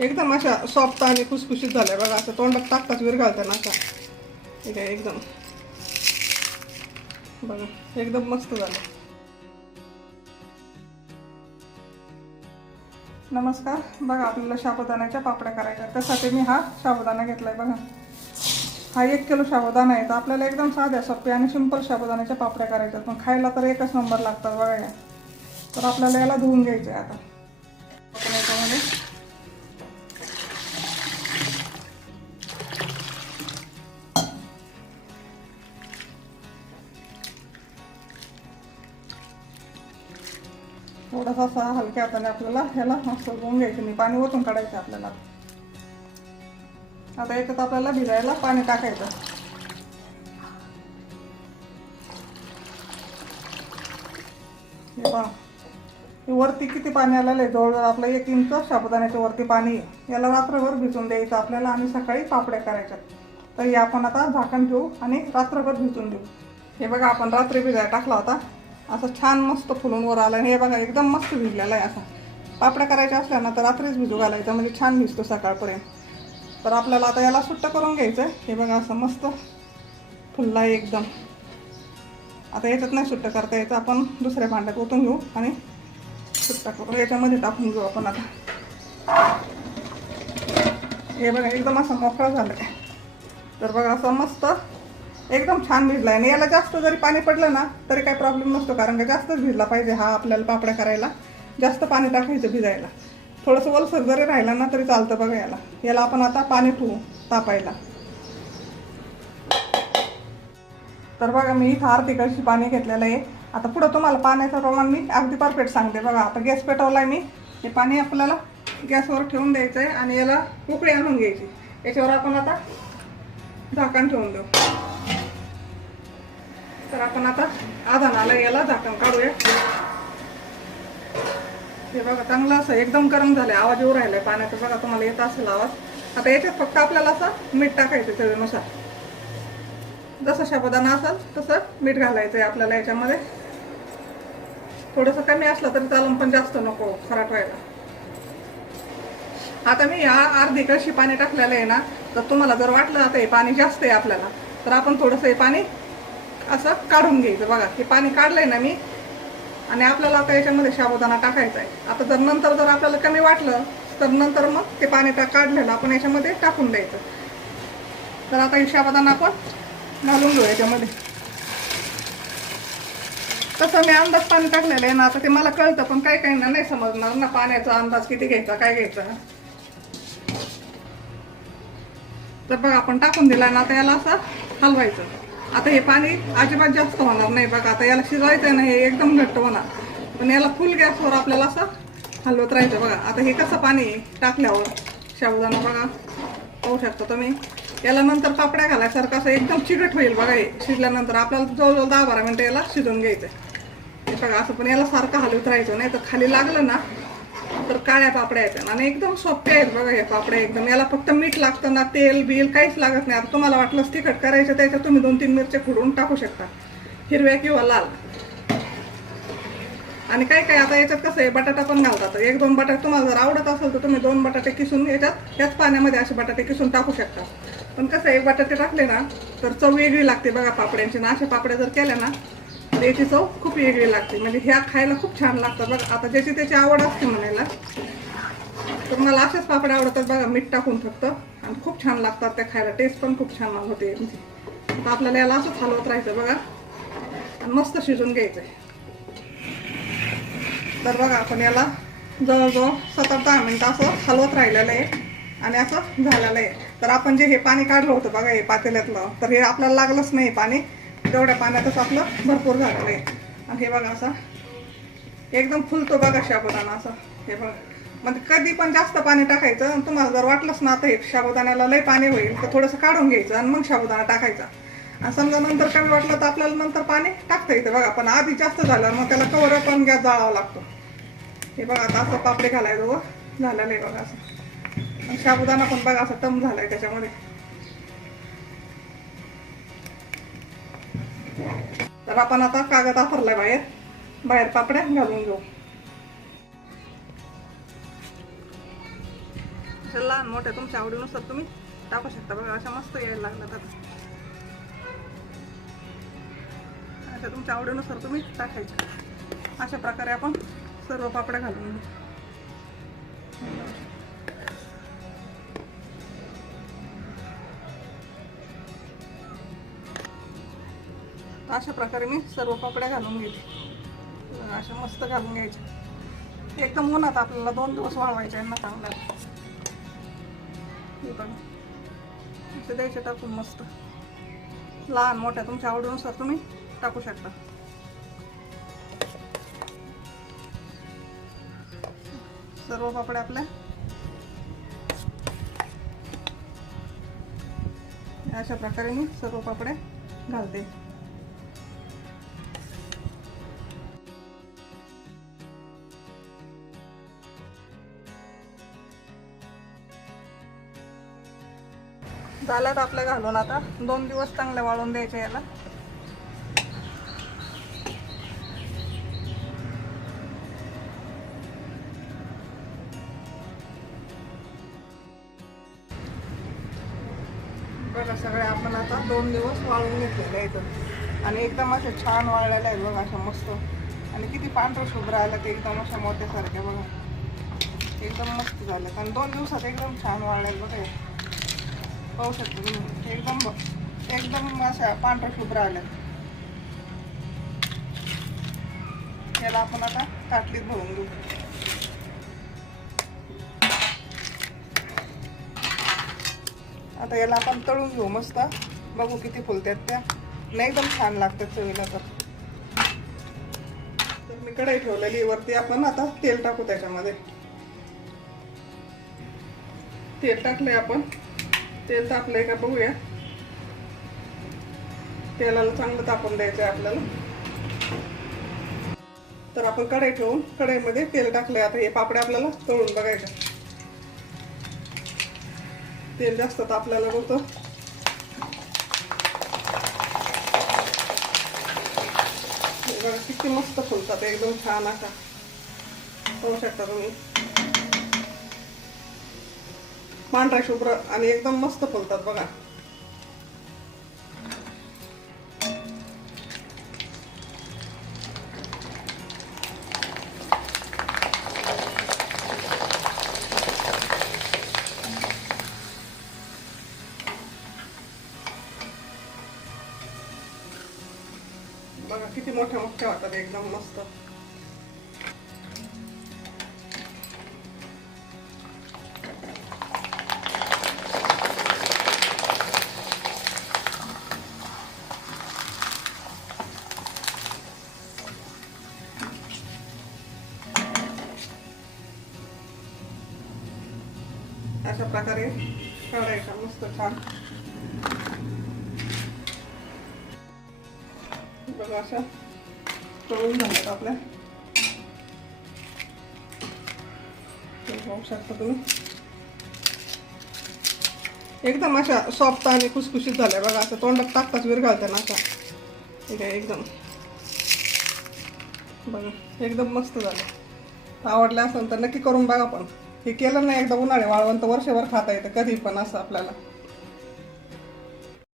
एकदम अशा सॉफ्ट आणि खुसखुशीत झाल्या बघा असं तोंडात टाकताच विरघळतं ना अशा. ठीक आहे एकदम. बघा एकदम मस्त झालं. नमस्कार. बघा आपल्याला साबुदाण्याच्या पापड्या करायच्या त्यासाठी मी हा साबुदाणा घेतलाय बघा. हा एक किलो साबुदाणा आहे. तर आपल्याला एकदम साध्या सोप्या आणि सिंपल साबुदाण्याच्या पापड्या करायच्या आहेत. पण खायला तर एकच नंबर लागतात बघा या. तर आपल्याला याला धुवून घ्यायचं आहे आता. थोडासा असा हलक्या हाताने आपल्याला ह्याला मस्त धुवून घ्यायचं. नाही पाणी ओतून काढायचं आपल्याला. आता याच्यात आपल्याला भिजायला पाणी टाकायचं. हे पहा. वरती किती पाणी आलेलं आहे? जवळजवळ आपलं एक इंच साबुदाण्याच्या वरती पाणी आहे. याला रात्रभर भिजून द्यायचं आपल्याला आणि सकाळी पापड्या करायच्या. तर हे आपण आता झाकण ठेवू आणि रात्रभर भिजून देऊ. हे बघा आपण रात्री भिजायला टाकला होता. असं छान मस्त फुलून वर आलं आणि हे बघा एकदम मस्त भिजलेलं आहे असं. पापड्या करायच्या असल्या ना तर रात्रीच भिजू घालायचं म्हणजे छान भिजतो सकाळपर्यंत. तर आपल्याला आता याला सुट्ट करून घ्यायचं आहे हे बघा असं मस्त फुलला आहे एकदम. आता याच्यात नाही सुट्ट करता यायचं आपण दुसऱ्या भांड्यात ओतून घेऊ आणि सुट्टा करू याच्यामध्ये टाकून घेऊ आपण आता. हे बघा एकदम असं मोकळं झालं आहे तर बघा असं मस्त एकदम छान भिजला आहे. आणि याला जास्त जरी पाणी पडलं ना तरी काही प्रॉब्लेम नसतो. कारण का जास्तच भिजला पाहिजे हा आपल्याला पापड्या करायला. जास्त पाणी टाकायचं भिजायला. थोडंसं वलसर जरी राहिलं ना तरी चालतं बघा याला. याला आपण आता पाणी ठेवू तापायला. तर बघा मी इथं अर्धी कळशी पाणी घेतलेलं आहे. आता पुढं तुम्हाला पाण्याचं प्रमाण मी अगदी परफेक्ट सांगते बघा. आता गॅस पेटवला आहे मी. हे पाणी आपल्याला गॅसवर ठेवून द्यायचं आहे आणि याला उकळी आणून घ्यायची. याच्यावर आपण आता झाकण ठेवून देऊ. तर आपण आता आधा नाला याला झाकण काढूया. हे बघा चांगलं असं एकदम गरम झालंय आवाज येऊ राहिलाय पाण्याचा बघा तुम्हाला येत असेल आवाज. आता याच्यात फक्त आपल्याला असं मीठ टाकायचं चवीनुसार. जसं शाबदाना असेल तसं मीठ घालायचं आहे आपल्याला याच्यामध्ये. थोडंसं कमी असलं तरी चालून पण जास्त नको खराट व्हायला. आता मी या अर्धी कळशी पाणी टाकलेलं आहे ना तर तुम्हाला जर वाटलं आता हे पाणी जास्त आहे आपल्याला तर आपण थोडंसं हे पाणी असं काढून घ्यायचं. बघा हे पाणी काढलंय ना मी आणि आपल्याला आता याच्यामध्ये साबुदाणा टाकायचा आहे. आता जर नंतर जर आपल्याला कमी वाटलं तर नंतर मग ते पाणी त्या काढलेलं आपण याच्यामध्ये टाकून द्यायचं. तर आता हे साबुदाणा आपण घालून घेऊ याच्यामध्ये. तसं मी अंदाज पाणी टाकलेलं आहे ना आता ते मला कळतं पण काही काही ना नाही समजणार ना पाण्याचा अंदाज किती घ्यायचा काय घ्यायचा. तर बघा आपण टाकून दिला ना आता याला असं हलवायचं. आता हे पाणी अजिबात जास्त होणार नाही बघा आता याला शिजवायचं आहे ना हे एकदम घट्ट होणार. पण याला फुल गॅसवर आपल्याला असं हलवत राहायचं बघा. आता हे कसं पाणी टाकल्यावर शाबुदाना बघा पाहू शकता तुम्ही. याला नंतर पापड्या घालायसारखं असं एकदम चिकट होईल बघा हे. शिजल्यानंतर आपल्याला जवळजवळ दहा बारा मिनटं याला शिजवून घ्यायचं आहे बघा असं पण याला सारखं हलवत राहायचं. नाही तर खाली लागलं ना तर काळ्या पापड्या येतात. आणि एकदम सोप्या आहेत बघा हे पापड्या एकदम. याला फक्त मीठ लागतं ना तेल बिल काहीच लागत नाही. आता तुम्हाला वाटलं तिखट करायचं त्याच्यात तुम्ही दोन तीन मिरच्या फुडून टाकू शकता. हिरव्या किंवा लाल. आणि काय काय आता याच्यात कसं आहे बटाटा पण घालतात. एक दोन बटाटे तुम्हाला जर आवडत असेल तर तुम्ही दोन बटाटे किसून याच्यात याच पाण्यामध्ये असे बटाटे किसून टाकू शकता. पण कसं आहे बटाटे टाकले ना तर चव वेगळी लागते बघा पापड्यांची. ना अशा पापड्या जर केल्या ना तर याची चव खूप वेगळी लागते. म्हणजे ह्या खायला खूप छान लागतात बघा. आता ज्याची त्याची आवड असते म्हणायला. तर मला अशाच पापड्या आवडतात बघा. मीठ टाकून फक्त. आणि खूप छान लागतात त्या खायला. टेस्ट पण खूप छान होते. आता आपल्याला याला असंच हलवत राहायचं बघा. आणि मस्त शिजून घ्यायचं आहे तर बघा आपण याला जवळजवळ सात आठ दहा मिनटं असं हलवत राहिलेलं आहे. आणि असं झालेलं आहे. तर आपण जे हे पाणी काढलं होतं बघा हे पातेल्यातलं तर हे आपल्याला लागलंच नाही पाणी. तेवढ्या पाण्यातच आपलं भरपूर झालेलं आहे. आणि हे बघा असं एकदम फुलतो बघा शाबुदाणा असं. हे बघा. म्हणजे कधी पण जास्त पाणी टाकायचं आणि तुम्हाला जर वाटलंच ना आता हे शाबुदाण्याला लय पाणी होईल तर थोडंसं काढून घ्यायचं आणि मग साबुदाणा टाकायचा. आणि समजा नंतर कमी वाटलं तर आपल्याला नंतर पाणी टाकता येतं बघा. पण आधी जास्त झालं मग त्याला कवर पण गॅस जाळावा लागतो. हे बघा आता असं पापडे घालायचं व झालेलं आहे बघा असं. आणि साबुदाणा पण बघा असं टम झालाय त्याच्यामध्ये. तर आपण आता कागद वापरलाय बाहेर. बाहेर पापड्या घालून घेऊ. लहान मोठ्या तुमच्या आवडीनुसार तुम्ही टाकू शकता बघा अशा मस्त यायला लागल्यात आता. अशा तुमच्या आवडीनुसार तुम्ही टाकायच्या. अशा प्रकारे आपण सर्व पापड्या घालून घेऊ. अशा प्रकारे मी सर्व पापड्या घालून घेते. अशा मस्त घालून घ्यायच्या. एकदम उन्हात आपल्याला दोन दिवस वाळवायचे यांना चांगल्या हे बघा. असं द्यायचे टाकून मस्त. लहान मोठ्या तुमच्या आवडीनुसार तुम्ही टाकू शकता. सर्व पापड्या आपल्या अशा प्रकारे मी सर्व पापड्या घालते. झाल्यात आपल्या घालून आता. दोन दिवस चांगले वाळून द्यायचे याला. बघा सगळे आपण आता दोन दिवस वाळून घेतलेले आहेत. आणि एकदम असे छान वाळलेलं आहे बघा असं मस्त. आणि किती पांढरं शुभ्र आलं ते एकदम अशा मोत्यासारखे बघा. एकदम मस्त झालं आणि दोन दिवसात एकदम छान वाळले बघा हे. पाहू शकता तुम्ही एकदम एकदम अशा पांढऱ्या शुभ्र आल्या याला आपण आता ताटलीत भरून घेऊ. आता याला आपण तळून घेऊ मस्त. बघू किती फुलतात त्या. नाही एकदम छान लागतात चवीला तर. मी कढई ठेवलेली वरती आपण आता तेल टाकू त्याच्यामध्ये. तेल टाकलंय आपण. तेल तापलंय का बघूया. तेलाला चांगलं तापून द्यायचं आहे आपल्याला. तर आपण कढई ठेवून कढईमध्ये तेल टाकलंय. आता हे पापडे आपल्याला तळून बघायचं. तेल जास्त तापल्याला होतं किती मस्त फुलतात. एकदम छान असा पाहू शकता तुम्ही. पांढरा शुभ्र आणि एकदम मस्त फुलतात बघा. बघा किती मोठ्या मोठ्या वाटतात एकदम मस्त. अशा प्रकारे काढायचा. मस्त छान. बघा अशा तळून झाल्यात आपल्या. पाहू शकता तुम्ही. एकदम अशा सॉफ्ट आणि खुसखुशीत झाल्या. बघा असं तोंडात टाकताच वीर घालताना ना ठीक आहे एकदम. बघा एकदम मस्त झालं आवडलं असेल तर नक्की करून बघा पण. हे केलं नाही एकदा उन्हाळे वाळवंत वर्षभर खाता येतं कधी पण असं आपल्याला.